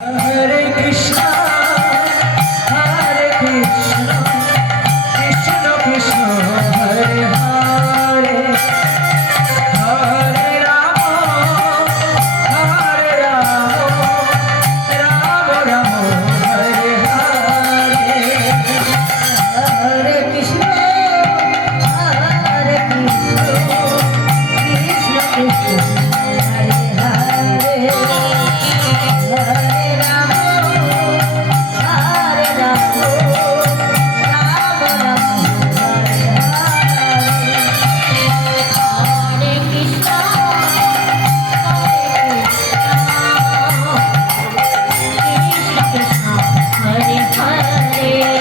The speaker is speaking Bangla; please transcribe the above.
হরে কৃষ্ণ। Yeah.